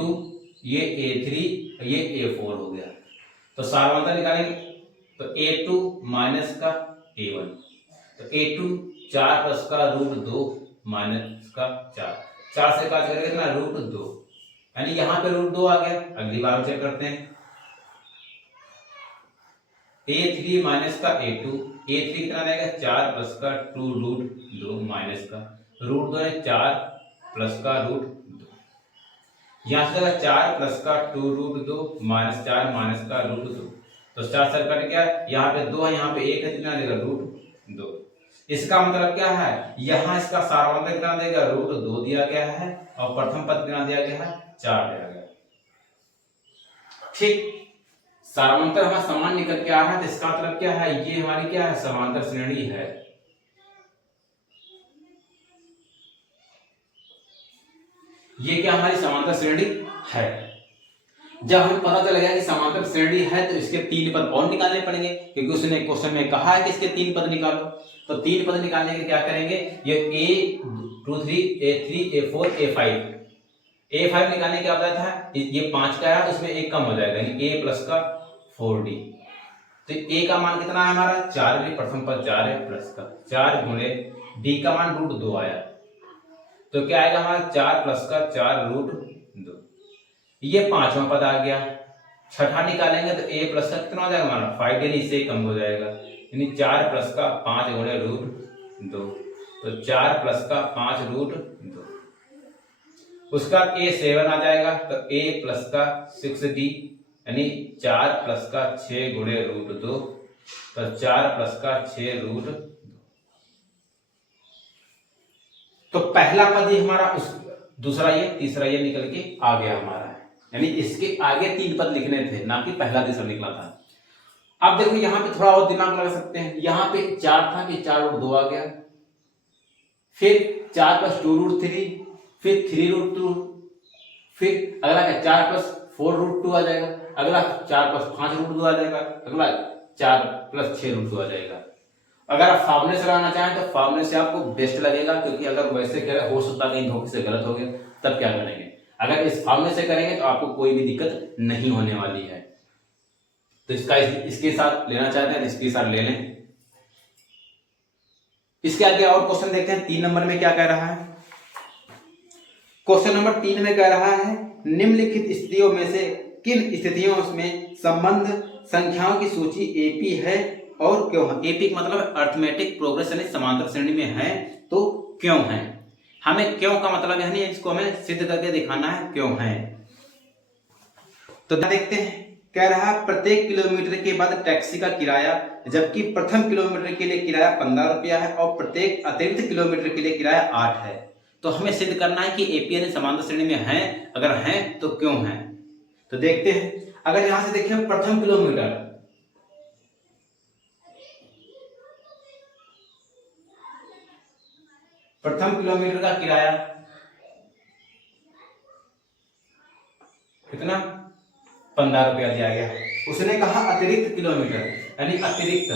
ये A3, ये A4 हो गया। तो सारवांतर निकालेंगे तो A2 माइनस का A1, तो A2 4 प्लस का √2 माइनस का 4 से काट करेंगे ना √2, यानी यहाँ पे √2 आ गया। अगली बार चेक करते हैं, A3 माइनस का A2, A3 कितना रहेगा 4 प्लस का 2√2 माइनस का √2 है 4 प्लस का √2, यहाँ से 4 प्लस का 2√2 माइनस 4 माइनस का √2, तो 4 से कट गया। यहाँ पे 2 है, यहाँ पे 1 है, कितना देगा √2। इसका मतलब क्या है, यहाँ इसका सारवांतर कितना देगा √2 दिया गया है और प्रथम पद कितना दिया गया है 4 दिया गया। ठीक, सारवांतर हमारा समान निकल के आ रहा है, तो इसका मतलब क्या है, ये हमारी क्या है समांतर श्रेणी है। ये क्या हमारी समांतर श्रेणी है। जब हमें पता चल गया कि समांतर श्रेणी है तो इसके 3 पद और निकालने पड़ेंगे, क्योंकि उसने क्वेश्चन में कहा है कि इसके 3 पद निकालो। तो 3 पद निकालने के क्या करेंगे, ये A2 3 A3 A4 A5 निकालने के क्या बताया था, ये 5 का है तो उसमें 1 कम हो जाएगा, यानी A प्लस का 4D। तो A का मान कितना है हमारा 4, प्रथम पद 4 है प्लस का 4 गुणे D का मान √2 आया, तो क्या आएगा हमारा 4 प्लस का 4√2। ये 5वां पद आ गया। छठा निकालेंगे तो A प्लस का कितना हो जाएगा हमारा 5, यानी इससे कम हो जाएगा, यानी 4 प्लस का 5 गुणे √2, तो 4 प्लस का 5√2। उसका A7 आ जाएगा, तो A प्लस का 6D, यानी 4 प्लस का 6 गुणे √2, तो 4 प्लस का 6√2। तो पहला पद ये हमारा, उस दूसरा ये, तीसरा ये निकल के आ गया हमारा, यानी इसके आगे 3 पद लिखने थे, ना कि पहला तीसरा निकला था। अब देखो यहाँ पे थोड़ा और दिमाग लगा सकते हैं, यहाँ पे 4 था कि 4√2 आ गया, फिर 4 प्लस 2√3, फिर 3√2, फिर अगला क्या 4 प्लस 4√2 आ जाएगा, अगला 4 प्लस 5√2 आ जाएगा, अगला 4 प्लस 6√2 आ जाएगा। अगर आप फॉर्मूले से लगाना चाहें तो फॉर्मूले से आपको बेस्ट लगेगा, क्योंकि अगर वैसे करें हो सकता है कहीं धोखे से गलत हो गया, तब क्या करेंगे। अगर इस फॉर्मूले से करेंगे तो आपको कोई भी दिक्कत नहीं होने वाली है। तो इसके साथ लेना चाहते हैं तो इसके साथ ले लें। इसके आगे और क्वेश्चन देखते हैं, 3 नंबर में क्या कह रहा है। क्वेश्चन नंबर 3 में कह रहा है, निम्नलिखित स्थितियों में से किन स्थितियों में संबंध संख्याओं की सूची एपी है और क्यों है। एपी का मतलब अर्थमेटिक प्रोग्रेस, यानी समांतर श्रेणी में है तो क्यों है। हमें क्यों का मतलब यानी इसको हमें सिद्ध करके दिखाना है क्यों है। तो देखते हैं, कह रहा है प्रत्येक किलोमीटर के बाद टैक्सी का किराया, जबकि प्रथम किलोमीटर के लिए किराया 15 रुपया है और प्रत्येक अतिरिक्त किलोमीटर के लिए किराया 8 है। तो हमें सिद्ध करना है कि एपी यानी समांतर श्रेणी में है, अगर है तो क्यों है। तो देखते हैं, अगर यहां से देखें प्रथम किलोमीटर, प्रथम किलोमीटर का किराया कितना 15 रुपया दिया गया। उसने कहा अतिरिक्त किलोमीटर, यानी अतिरिक्त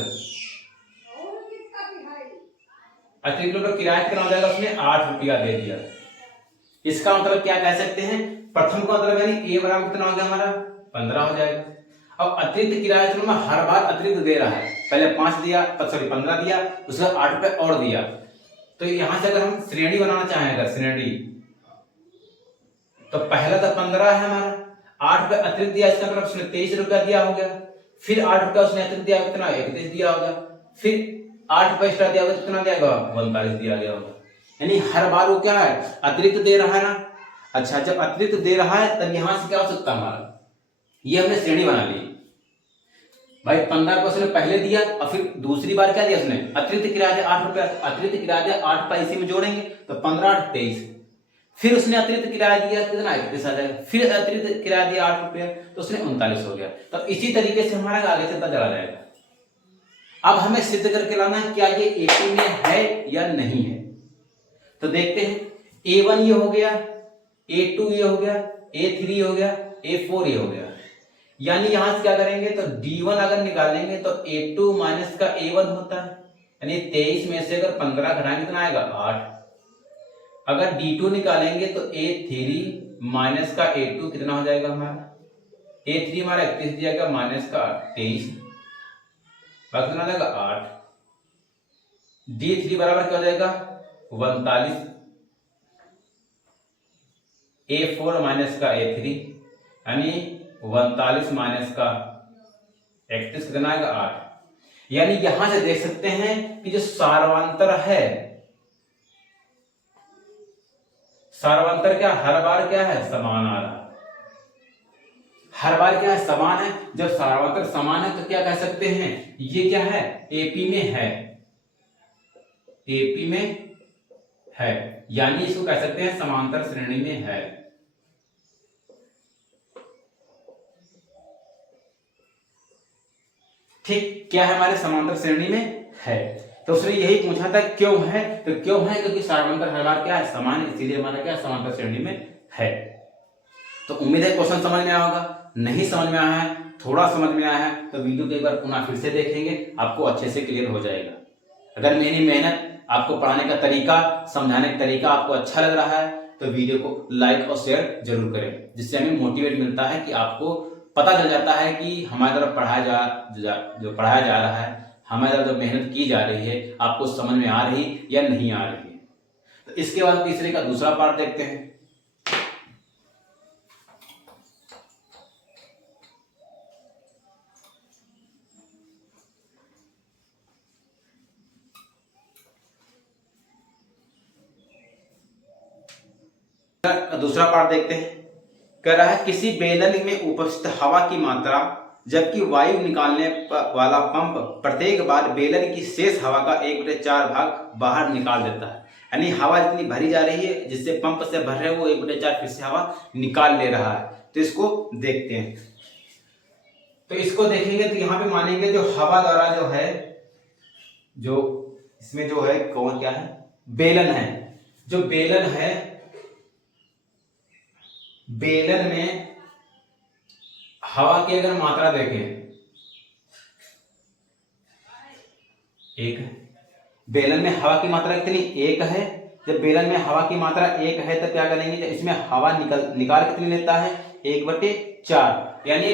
किलोमीटर किराया कितना हो जाएगा, उसने 8 रुपया दे दिया। इसका मतलब क्या कह सकते हैं, प्रथम का मतलब यानी ए बराबर कितना हो गया हमारा 15 हो जाएगा। अब अतिरिक्त किराया चलो मैं हर बार अतिरिक्त दे रहा है, पहले 5 दिया, सॉरी 15 दिया, उसके बाद 8 रुपए और दिया। तो यहां से अगर हम श्रेणी बनाना चाहें, अगर श्रेणी, तो पहला तो 15 है हमारा, 8 रुपए अतिरिक्त दिया, इसका मतलब उसने 23 रुपया दिया हो गया। फिर 8 रुपया उसने अतिरिक्त दिया, कितना 31 दिया होगा। फिर 8 रुपए एक्स्ट्रा दिया होगा, कितना दिया होगा 39 दिया गया होगा। यानी हर बार वो क्या है, अतिरिक्त दे रहा है ना। अच्छा, जब अतिरिक्त दे रहा है तब यहां से क्या हो सकता है हमारा, ये हमने श्रेणी बना ली भाई। 15 को उसने पहले दिया और फिर दूसरी बार क्या दिया उसने, अतिरिक्त किराया दिया 8 रुपया, अतिरिक्त किराया दिया 8 रुपया, इसी में जोड़ेंगे तो 15 8 23। फिर उसने अतिरिक्त किराया दिया कितना 31 आ जाएगा, फिर अतिरिक्त किराया दिया 8 रुपया, तो उसने 39 हो गया। तो इसी तरीके से हमारा आगे चलता चला जाएगा। अब हमें सिद्ध करके लाना है क्या ये एपी में है या नहीं है। तो देखते हैं, A1 ये हो गया, A2 ये हो गया, A3 हो गया, A4 ये हो गया। यानी यहां से क्या करेंगे, तो D1 अगर निकालेंगे तो A2 माइनस का A1 होता है, यानी 23 में से अगर 15 घटाएंगे कितना आएगा 8। अगर D2 निकालेंगे तो A3 माइनस का A2 कितना हो जाएगा हमारा, A3 हमारा 31 दिया गया माइनस का 23, बाकी कितना हो जाएगा 8। D3 बराबर क्या हो जाएगा 39, A4 माइनस का A3 यानी 39 माइनस का 31 कितना आएगा 8। यानी यहां से देख सकते हैं कि जो सार्वंतर है, सार्वंतर क्या हर बार क्या है समान आ रहा, हर बार क्या है समान है। जब सार्वंतर समान है तो क्या कह सकते हैं, ये क्या है एपी में है, एपी में है, यानी इसको कह सकते हैं समांतर श्रेणी में है। ठीक, क्या है हमारे समांतर श्रेणी में है। तो उसने यही पूछा था क्यों है, तो क्यों है क्योंकि सार्वंतर हर बार क्या है समान है, इसीलिए हमारा क्या समांतर श्रेणी में है। तो उम्मीद है क्वेश्चन समझ में आया होगा। नहीं समझ में आया है, थोड़ा समझ में आया है तो वीडियो को एक बार पुनः फिर से देखेंगे, आपको अच्छे से क्लियर हो जाएगा। अगर मेरी मेहनत, आपको पढ़ाने का तरीका, समझाने का तरीका आपको अच्छा लग रहा है तो वीडियो को लाइक और शेयर जरूर करें, जिससे हमें मोटिवेट मिलता है कि आपको पता चल जाता है कि हमारे तरफ जो पढ़ाया जा रहा है, हमारे तरफ जो मेहनत की जा रही है आपको समझ में आ रही या नहीं आ रही है। तो इसके बाद तीसरे का दूसरा पार्ट देखते हैं। दूसरा पार्ट देखते हैं। कह रहा है किसी बेलन में उपस्थित हवा की मात्रा जबकि वायु निकालने वाला पंप प्रत्येक बार बेलन की शेष हवा का 1/4 भाग बाहर निकाल देता है। यानी हवा जितनी भरी जा रही है, जिससे पंप से भर रहे हैं, वो 1/4 फिर से हवा निकाल ले रहा है। तो इसको देखते हैं। तो इसको देखेंगे तो यहाँ पे मानेंगे जो हवा द्वारा जो है, जो इसमें जो है कौन क्या है बेलन है, जो बेलन है, बेलन में हवा की अगर मात्रा देखें, एक है बेलन में हवा की मात्रा कितनी एक है। जब बेलन में हवा की मात्रा एक है तो क्या करेंगे, जब इसमें हवा निकाल कितनी लेता है 1/4, यानी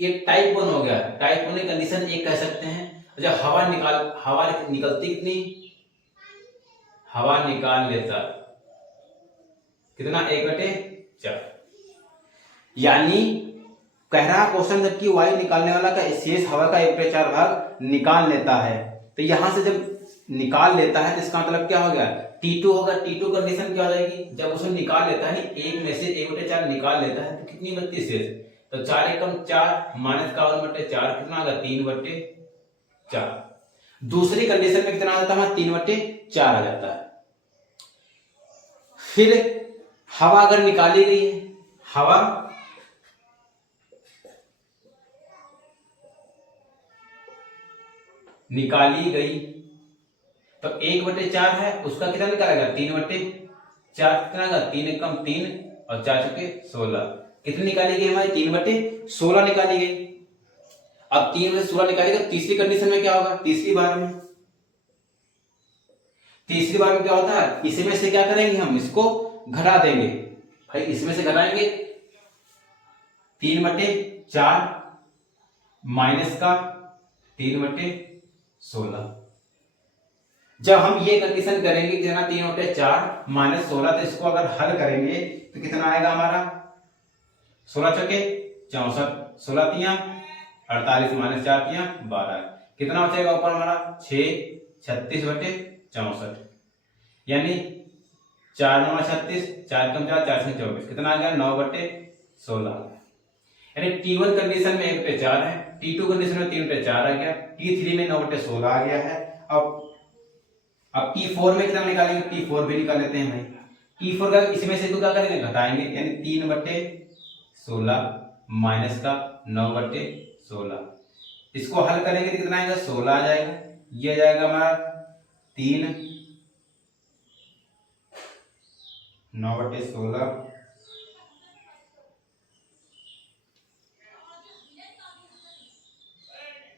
ये टाइप 1 हो गया। टाइप 1 की कंडीशन एक कह सकते हैं। जब हवा निकलती कितनी, हवा निकाल लेता कितना 1/4, यानी कह रहा क्वेश्चन जबकि वायु निकालने वाला का शेष हवा का 1/4 भाग निकाल लेता है। तो यहां से जब निकाल लेता है तो इसका मतलब क्या हो गया T2 होगा। T2 कंडीशन क्या हो जाएगी, जब उसमें निकाल लेता है, एक में से 1/4 निकाल लेता है तो कितनी बचती शेष, तो 4 एकम 4 माइनस का 1/4 कितना होगा 3/4। दूसरी कंडीशन में कितना आ जाता है 3/4 आ जाता है। फिर हवा अगर निकाली गई है, हवा निकाली गई तो 1/4 है, उसका कितना निकालेगा 3/4, कितना आएगा 3 एकम 3 और 4 चौके 16, कितनी निकाली गई हमारी 3/16 निकाली गई। अब 3/16 निकालेगा, तीसरी कंडीशन में क्या होगा, तीसरी बार में क्या होता है, इसमें से क्या करेंगे हम, इसको घटा देंगे भाई, इसमें से घटाएंगे 3/4 माइनस का 3/16। जब हम ये कंडीशन करेंगे कितना 3/4 माइनस 16, तो इसको अगर हल करेंगे तो कितना आएगा हमारा 16 चौके 64, 16 तियां 48 माइनस 4 तियां 12, कितना बचेगा ऊपर हमारा 6 36/64, यानी 4 9 36, 4 कम 4 4 24, कितना आ गया 9/16। यानी T1 कंडीशन में 1/4 है, T2 कंडीशन में 3/4 आ गया, T3 में 9/16 आ गया है। अब T4 में कितना निकालेंगे, T4 भी निकाल लेते हैं भाई। T4 का इसमें से तो क्या करेंगे, घटाएंगे, यानी 3/16 माइनस का 9/16, इसको हल करेंगे तो कितना आएगा 16 आ जाएगा, ये जाएगा हमारा 3 9/16,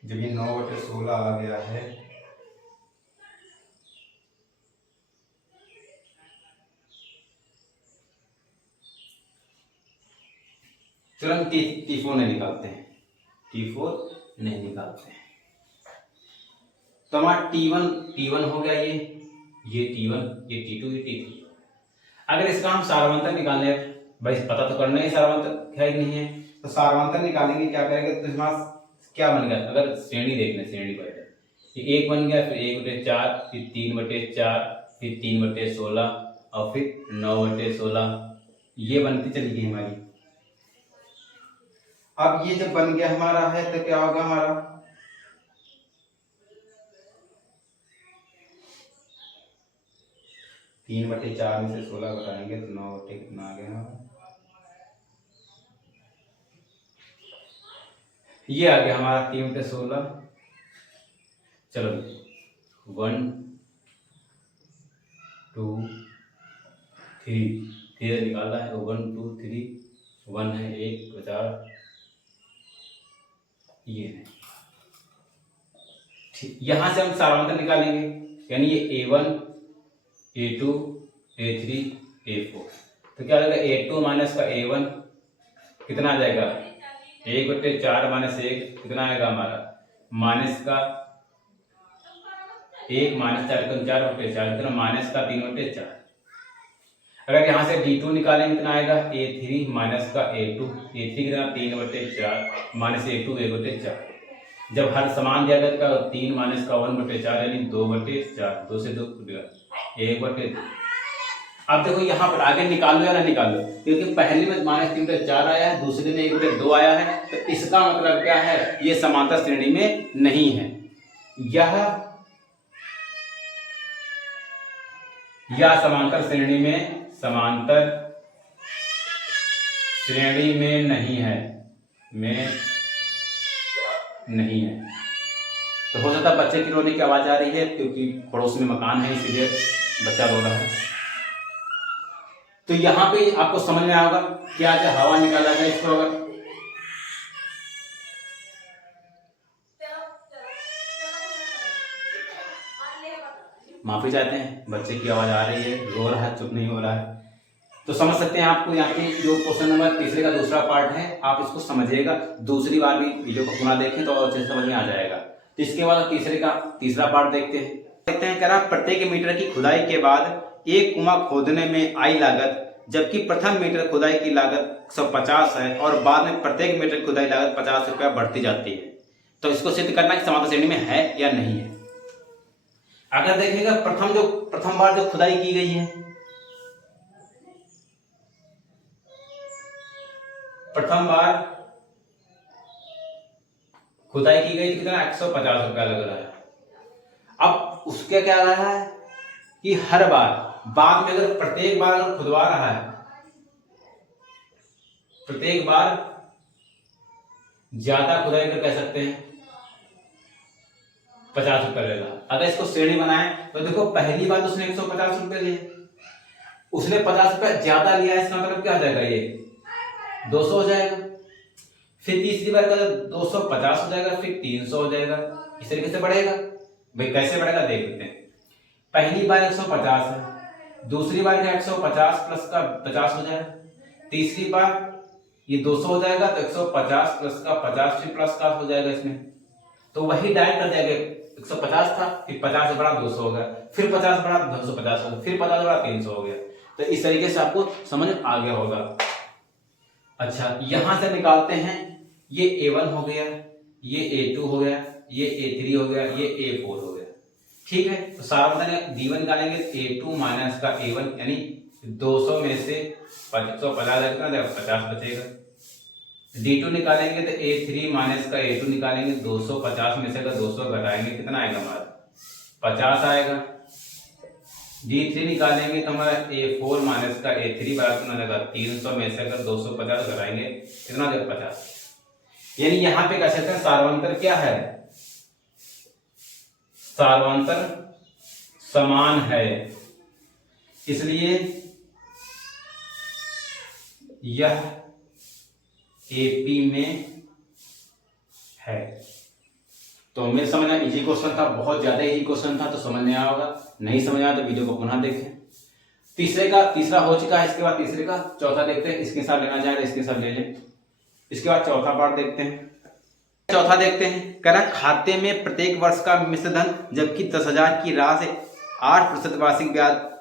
जब ये 9/16 आ गया है चलो हम T4 नहीं निकालते हैं, T4 नहीं निकालते हैं। तो हमारा T1 हो गया, ये T1, ये T2, ये T3। अगर इसका हम सारवंतर निकालने, भाई पता तो करना ही सारवंतर है कि नहीं है, तो सारवंतर निकालेंगे, क्या करेंगे, तो इसमें क्या बन गया, अगर श्रेणी देखने, श्रेणी पर ये 1 बन गया, फिर 1/4, फिर 3/4, फिर 3/16 और फिर 9/16, ये बनती चली गई हमारी। अब ये जब बन गया हमारा है तो क्या होगा हमारा 3/4 में से 16 घटाएंगे तो 9 कितना आ गया, ये आ गया हमारा 3/16। चलो 1 2 3 निकाला है, 1 2 3 1 है 1/4, ये है ठीक। यहां से हम सारवंतर निकालेंगे, यानी ये A1 A2 A3 A4, तो क्या होगा A2 माइनस का A1 कितना आ जाएगा 1/4 माइनस 1, कितना आएगा हमारा माइनस का 1 माइनस 4 4/4, कितना माइनस का 3/4। अगर यहाँ से D2 निकालेंगे कितना आएगा A3 माइनस का A2, A3 कितना 3/4 माइनस A2 1/4। जब हर समान दिया गया तो 3 माइनस का 1/4 यानी 2/4, 2 से 2 1/2। अब देखो यहाँ पर आगे निकालो या ना निकालो, क्योंकि पहले में माइनस 3/4 आया है, दूसरे में 1/2 आया है, तो इसका मतलब क्या है, ये समांतर श्रेणी में नहीं है। यह समांतर श्रेणी में नहीं है, नहीं है। तो हो सकता है बच्चे की रोने की आवाज आ रही है, क्योंकि पड़ोस में मकान है, इसीलिए बच्चा रो रहा है। तो यहाँ पे आपको समझ में आएगा क्या क्या हवा निकाला जाए इसको, अगर माफी चाहते हैं, बच्चे की आवाज आ रही है, रो रहा है, चुप नहीं हो रहा है। तो समझ सकते हैं आपको यहाँ पे जो क्वेश्चन नंबर तीसरे का दूसरा पार्ट है, आप इसको समझिएगा, दूसरी बार भी वीडियो को पुनः देखें तो और अच्छे से समझ में आ जाएगा। तो इसके बाद तीसरे का तीसरा पार्ट देखते हैं। कह रहा प्रत्येक मीटर की खुदाई के बाद एक कुआं खोदने में आई लागत, जबकि प्रथम मीटर खुदाई की लागत 150 है और बाद में प्रत्येक मीटर खुदाई लागत 50 रुपया बढ़ती जाती है। तो इसको सिद्ध करना कि समांतर श्रेणी में है या नहीं है। अगर देखेगा प्रथम बार जो खुदाई की गई है, प्रथम बार खुदाई की गई तो कितना 150 रुपया लग रहा है। अब उसके क्या रहा है कि हर बार बाद में अगर प्रत्येक बार अगर खुदवा रहा है, प्रत्येक बार ज्यादा खुदाई कर कह सकते हैं, 50 रुपए लेगा। अगर इसको श्रेणी बनाए तो देखो पहली बार उसने 150 रुपए लिए, उसने 50 रुपए ज्यादा लिया, इसका मतलब क्या हो जाएगा, ये 200 हो जाएगा। फिर तीसरी बार का 250 हो जाएगा, फिर 300 हो जाएगा। इस तरीके से बढ़ेगा। भाई कैसे बढ़ेगा देख लेते हैं। पहली बार 150 है, दूसरी बार का 150 प्लस का 50 हो जाएगा, तीसरी बार ये 200 हो जाएगा, तो 150 प्लस का 50 फिर प्लस का हो जाएगा इसमें, तो वही डायरेक्ट कर जाएगा। 150 था, फिर 50 से बड़ा 200 हो गया, फिर 50 बड़ा 250 हो गया, फिर 50 बड़ा 300 हो गया। तो इस तरीके से आपको समझ आ गया होगा। अच्छा, यहां से निकालते हैं, ये A1 हो गया, ये A2 हो गया, ये A3 हो गया, ये A4 हो गया। ठीक है, तो सारा मतलब D1 निकालेंगे, A2 माइनस का A1 यानी 200 में से 150 50 बचेगा। D2 निकालेंगे तो A3 माइनस का A2 निकालेंगे, 250 में से अगर 200 घटाएंगे कितना आएगा हमारा, 50 आएगा। D3 निकालेंगे तो हमारा A4 माइनस का A3 बराबर कितना आएगा, 300 में से अगर 250 घटाएंगे कितना आएगा, 50। यानी यहाँ पे कह सकते हैं सार्वंतर क्या है, सार्वंतर समान है, इसलिए यह AP में है। तो मेरे समझना इजी क्वेश्चन था, बहुत ज्यादा इजी क्वेश्चन था, तो समझ में आया होगा। नहीं समझ आया तो वीडियो को पुनः देखें। तीसरा हो चुका है, इसके बाद तीसरे का चौथा देखते हैं। इसके साथ लेना चाहे तो इसके साथ ले लें। इसके बाद चौथा पार्ट देखते हैं। चौथा देखते हैं, कह रहा खाते में प्रत्येक वर्ष का मिश्र धन जबकि 10,000 की राशि 8%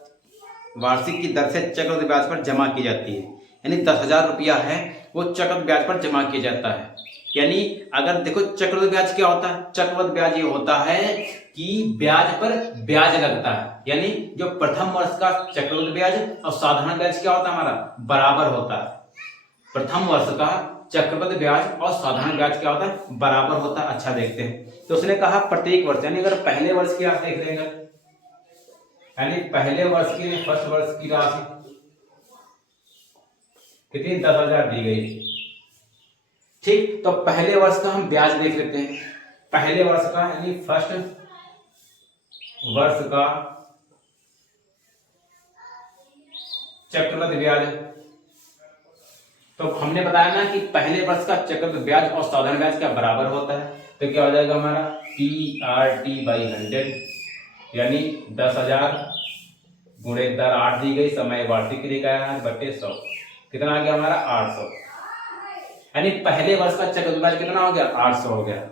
वार्षिक की दर से चक्रवृद्धि ब्याज पर जमा की जाती है। यानी 10,000 रुपया है वो चक्रवृद्धि ब्याज पर जमा किया जाता है। यानी अगर देखो चक्रवृद्धि ब्याज क्या होता है, चक्रवृद्धि ब्याज ये होता है कि ब्याज पर ब्याज लगता है। यानी जो प्रथम वर्ष का चक्रवृद्धि ब्याज और साधारण ब्याज क्या होता है हमारा, बराबर होता है। प्रथम वर्ष का चक्रवृद्धि ब्याज और साधारण ब्याज क्या होता है, बराबर होता है। अच्छा देखते हैं, तो उसने कहा प्रत्येक वर्ष, यानी अगर पहले वर्ष की राशि देख लेंगे, यानी पहले वर्ष की फर्स्ट वर्ष की राशि कितनी, 10,000 दी गई। ठीक, तो पहले वर्ष का हम ब्याज देख लेते हैं। पहले वर्ष का यानी फर्स्ट वर्ष का चक्रवृद्धि ब्याज, तो हमने बताया ना कि पहले वर्ष का चक्रवृद्धि ब्याज और साधारण ब्याज क्या बराबर होता है। तो क्या हो जाएगा हमारा PRT/100, यानी 10,000 गुणे दर 8 दी गई, समय वार्षिक की बटे 100, कितना आ गया हमारा 800। यानी पहले वर्ष का चक्रवृद्धि ब्याज कितना हो गया, 800 हो गया।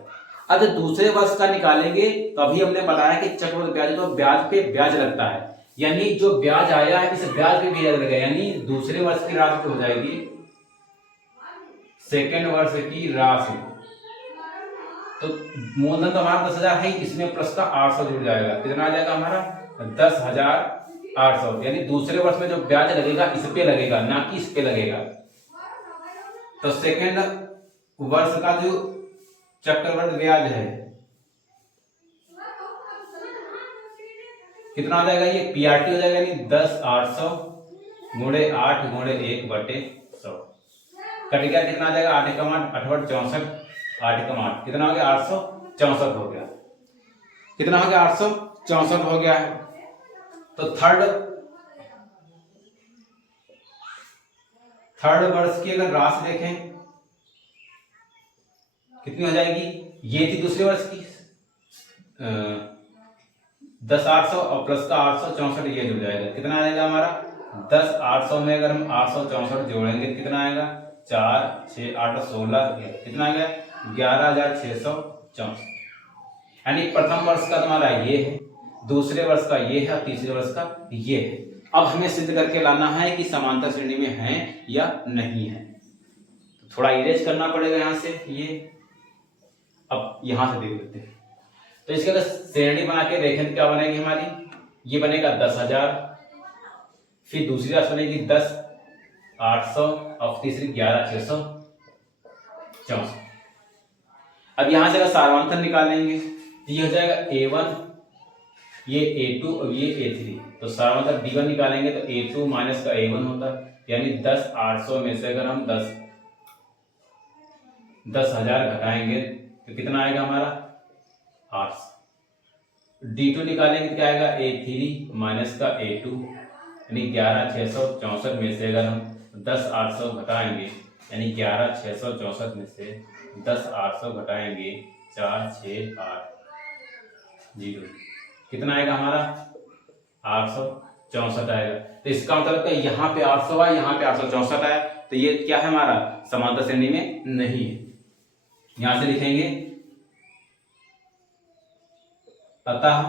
अब दूसरे वर्ष का निकालेंगे तो अभी हमने बताया कि चक्रवृद्धि ब्याज तो ब्याज पे ब्याज लगता है, यानी जो ब्याज आया है इस ब्याज पे ब्याज लगेगा। यानी दूसरे वर्ष की राशि हो जाएगी सेकेंड वर्ष की राशि, तो मूलधन तो हमारा 10,000 है, इसमें प्लस का 800 जुड़ जाएगा, कितना आ जाएगा हमारा 10,800। यानी दूसरे वर्ष में जो ब्याज लगेगा इस पे लगेगा, ना कि इस पे लगेगा। तो सेकेंड वर्ष का जो चक्रवृद्धि ब्याज है कितना आ जाएगा, ये PRT हो जाएगा, यानी 10,800 गुणे 8 गुणे 1 बटे 100, कट गया, कितना आ जाएगा 8 कम 8 8 64, 8 कम 8 कितना हो गया 864 हो गया, कितना हो गया 864 हो गया है। तो थर्ड वर्ष की अगर राशि देखें कितनी हो जाएगी, ये थी दूसरे वर्ष की 10,800 और प्लस का 864 ये जुड़ जाएगा, कितना आ जाएगा हमारा 10,800 में अगर हम 864 जोड़ेंगे कितना आएगा 4 6 8 16, कितना आ गया 11,664। यानी प्रथम वर्ष का तुम्हारा ये है, दूसरे वर्ष का ये है, तीसरे वर्ष का ये है। अब हमें सिद्ध करके लाना है कि समांतर श्रेणी में है या नहीं है। तो थोड़ा इरेज करना पड़ेगा यहां से ये, अब यहां से देख लेते हैं। तो इसके अगर श्रेणी बना के देखें तो क्या बनेगी हमारी, ये बनेगा 10,000, फिर दूसरी राशि बनेगी 10,800 और तीसरी 11,664। अब यहां से अगर सार्वंतर निकालेंगे तो ये हो जाएगा A1, ये A2 और ये A3। तो सार्वंतर D1 निकालेंगे तो A2 माइनस का A1 होता है, यानी 10,800 में से अगर हम 10,000 घटाएंगे तो कितना आएगा हमारा 800। D2 निकालेंगे क्या आएगा, A3 माइनस का A2, यानी 11,664 में से अगर हम 10,800 घटाएंगे, यानी 11,664 में से 10,800 घटाएंगे 4,6,8,0, कितना आएगा हमारा 864 आएगा। तो इसका मतलब है यहाँ पे 800 आया, यहाँ पे 864 आया, तो ये क्या है हमारा समांतर श्रेणी में नहीं है। यहां से लिखेंगे अतः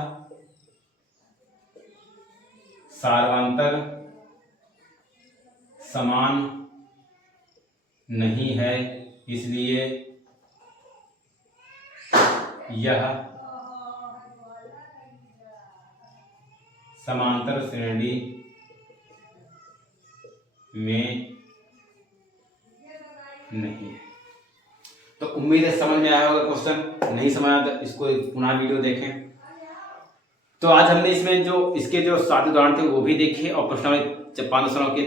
सार्वंतर समान नहीं है, इसलिए यह समांतर श्रेणी में नहीं है। तो उम्मीद है समझ में आया होगा क्वेश्चन, नहीं समझ आया तो इसको पुनः वीडियो देखें। तो आज हमने इसमें जो इसके जो 7 उदाहरण थे वो भी देखे और प्रश्नावली 5 प्रश्नों के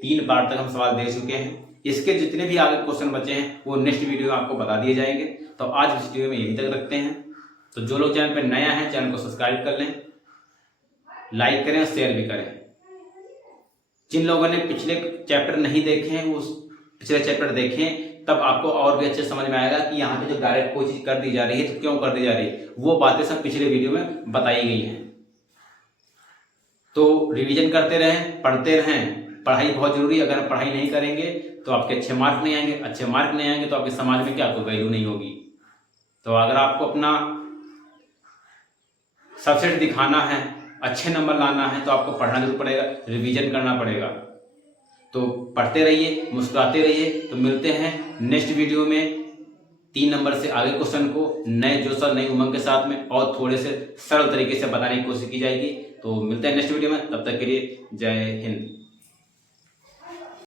3 पार्ट तक हम सवाल दे चुके हैं। इसके जितने भी आगे क्वेश्चन बचे हैं वो नेक्स्ट वीडियो में आपको बता दिए जाएंगे। तो आज इस वीडियो में यही तक रखते हैं। तो जो लोग चैनल पर नया है चैनल को सब्सक्राइब कर लें, लाइक करें, शेयर भी करें। जिन लोगों ने पिछले चैप्टर नहीं देखे हैं वो पिछले चैप्टर देखें, तब आपको और भी अच्छे समझ में आएगा कि यहाँ पे जो डायरेक्ट कोई चीज कर दी जा रही है तो क्यों कर दी जा रही है, वो बातें सब पिछले वीडियो में बताई गई हैं। तो रिवीजन करते रहें, पढ़ते रहें, पढ़ाई बहुत जरूरी है। अगर पढ़ाई नहीं करेंगे तो आपके अच्छे मार्क नहीं आएंगे, अच्छे मार्क नहीं आएंगे तो आपके समाज में क्या कोई वैल्यू नहीं होगी। तो अगर आपको अपना सबसेट दिखाना है, अच्छे नंबर लाना है, तो आपको पढ़ना जरूर पड़ेगा, रिवीजन करना पड़ेगा। तो पढ़ते रहिए, मुस्कुराते रहिए। तो मिलते हैं नेक्स्ट वीडियो में 3 नंबर से आगे क्वेश्चन को नए जोश और नई उमंग के साथ में और थोड़े से सरल तरीके से बताने की कोशिश की जाएगी। तो मिलते हैं नेक्स्ट वीडियो में, तब तक के लिए जय हिंद।